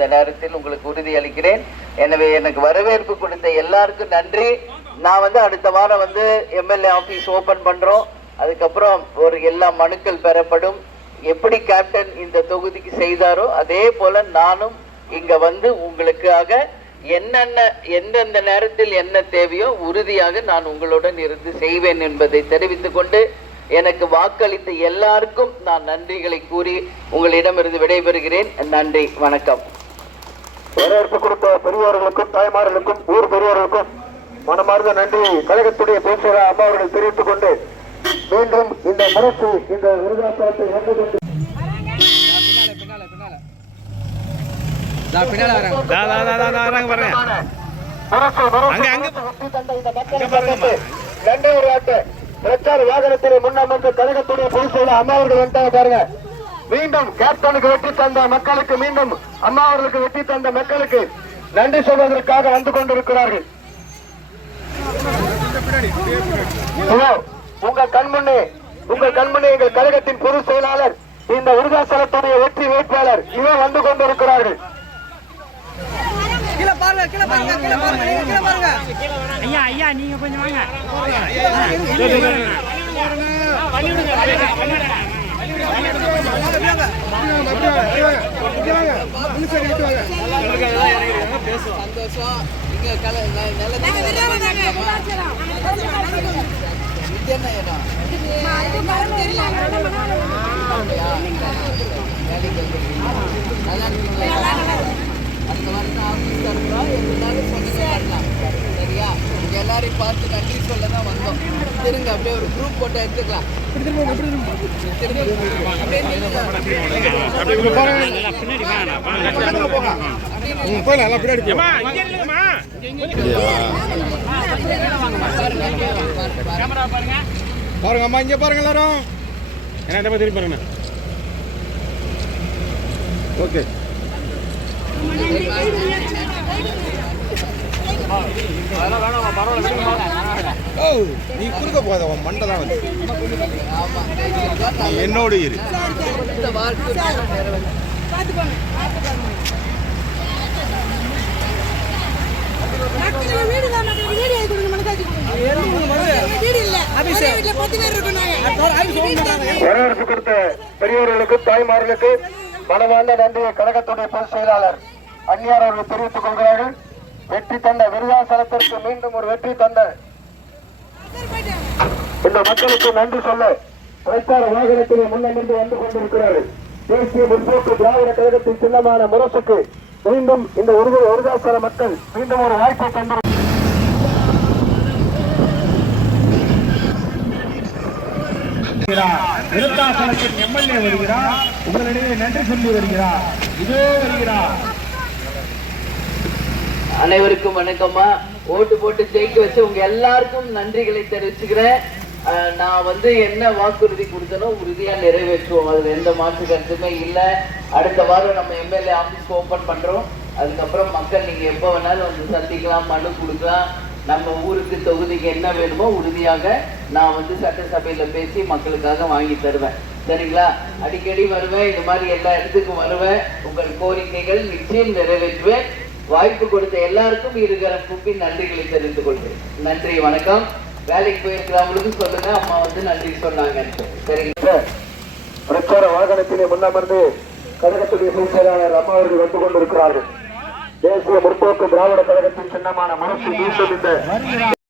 இந்த நேரத்தில் உங்களுக்கு உறுதி அளிக்கிறேன். எனவே எனக்கு வரவேற்பு கொடுத்த எல்லாருக்கும் நன்றி. நான் அடுத்த வாரம் எம்எல்ஏ ஆபீஸ் ஓபன் பண்றோம். அதுக்கப்புறம் ஒரு எல்லா மனுக்கள் பெறப்படும். எப்படி கேப்டன் இந்த தொகுதிக்கு செய்தாரோ அதே போல நானும் இங்க உங்களுக்காக எந்தெந்த நேரத்தில் என்ன தேவையோ உறுதியாக நான் உங்களுடன் இருந்து செய்வேன் என்பதை தெரிவித்துக் கொண்டு எனக்கு வாக்களித்த எல்லாருக்கும் நான் நன்றிகளை கூறி உங்களிடமிருந்து விடைபெறுகிறேன். நன்றி, வணக்கம். வரவேற்பு கொடுத்த பெரியவர்களுக்கும் தாய்மார்களுக்கும் ஊர் பெரியவர்களுக்கும் மனமார்ந்த நன்றி கழகத்துடைய பேசுகிற அம்மா அவர்கள் தெரிவித்துக் கொண்டு மீண்டும் இந்த முரசு இந்த விருதாசலத்தை பிரச்சார வாகனத்திலே முன்னமர்ந்த கழகத்துடைய பொதுச் செயலர் அம்மா அவர்கள் வந்துட்டாங்க பாருங்க. மீண்டும் கேப்டனுக்கு வெற்றி தந்த மக்களுக்கு, மீண்டும் அம்மா அவர்களுக்கு வெற்றி தந்த மக்களுக்கு நன்றி சொல்வதற்காக வந்து கொண்டிருக்கிறார்கள். உங்கள் கண்முன்னே எங்கள் கழகத்தின் பொதுச் செயலாளர், இந்த விருதாசலத்துடைய வெற்றி வேட்பாளர் இவன் வந்து கொண்டிருக்கிறார்கள். ஐயா நீங்க கொஞ்சம் வாங்க. சரியா, எல்லாரையும் பார்த்து நன்றி சொல்லதான் வந்தோம். திருங்க அப்படியே ஒரு குரூப் போட்டோ எடுத்துக்கலாம். பாருங்க அம்மா, இங்க பாருங்க எல்லாரும். என்ன திரும்பி பாருங்க. ஓகே, நீ குறுக்க போத மண்டதான் என்னோடு இரு. வரவேற்பு கொடுத்த பெரியவர்களுக்கு தாய்மார்களுக்கு மனமார்ந்த நன்றியை கழகத்துடைய பொதுச் செயலாளர் அந்நியார் அவர்கள் தெரிவித்துக் கொள்கிறார்கள். வெற்றி தந்த விருதாசலத்திற்கு மீண்டும் ஒரு வெற்றி தந்த இந்த மக்களுக்கு நன்றி சொல்ல பிரச்சார வாகனத்திலே முன்னணிந்து வந்து கொண்டிருக்கிறார்கள். தேசிய முற்போக்கு திராவிட கழகத்தின் சின்னமான முரசுக்கு மீண்டும் இந்த விருதாசல மக்கள் மீண்டும் ஒரு வாய்ப்பை தந்து விருதாசலத்தின் எம்எல்ஏ வருகிறார். உங்களிடையே நன்றி சொல்லி வருகிறார். இதோ வருகிறார். அனைவருக்கும் வணக்கம்மா. ஓட்டு போட்டு ஜெயிக்க வச்சு உங்க எல்லாருக்கும் நன்றிகளை தெரிவிச்சுக்கிறேன். நான் என்ன வாக்குறுதி கொடுத்தனோ உறுதியா நிறைவேற்றுவோம். அதுல எந்த மாற்று கருத்துமே இல்லை. அடுத்த வாரம் நம்ம எம்எல்ஏ ஆபீஸ் ஓபன் பண்றோம். அதுக்கப்புறம் மக்கள் நீங்க எப்ப வேணாலும் சந்திக்கலாம், மனு கொடுக்கலாம். நம்ம ஊருக்கு தொகுதிக்கு என்ன வேணுமோ உறுதியாக நான் சட்டசபையில பேசி மக்களுக்காக வாங்கி தருவேன். சரிங்களா? அடிக்கடி வருவேன், இந்த மாதிரி எல்லா இடத்துக்கும் வருவேன். உங்கள் கோரிக்கைகள் நிச்சயம் நிறைவேற்றுவேன். வாய்ப்பு கொடுத்த எல்லாருக்கும் இருகரம் கூப்பி நன்றிகளை தெரிந்து கொள்கிறேன். நன்றி, வணக்கம். வேலைக்கு போயிருக்கிறவங்களுக்கு சொல்லுங்க, அம்மா நன்றி சொன்னாங்க. சரிங்களா? பிரச்சார வாகனத்திலே முன்னமர்ந்து கழகத்துடைய பொதுச் செயலாளர் அம்மா அவர்கள் வந்து கொண்டிருக்கிறார்கள். தேசிய முற்போக்கு திராவிட கழகத்தின் சின்னமான முரசு மீண்டும் இந்த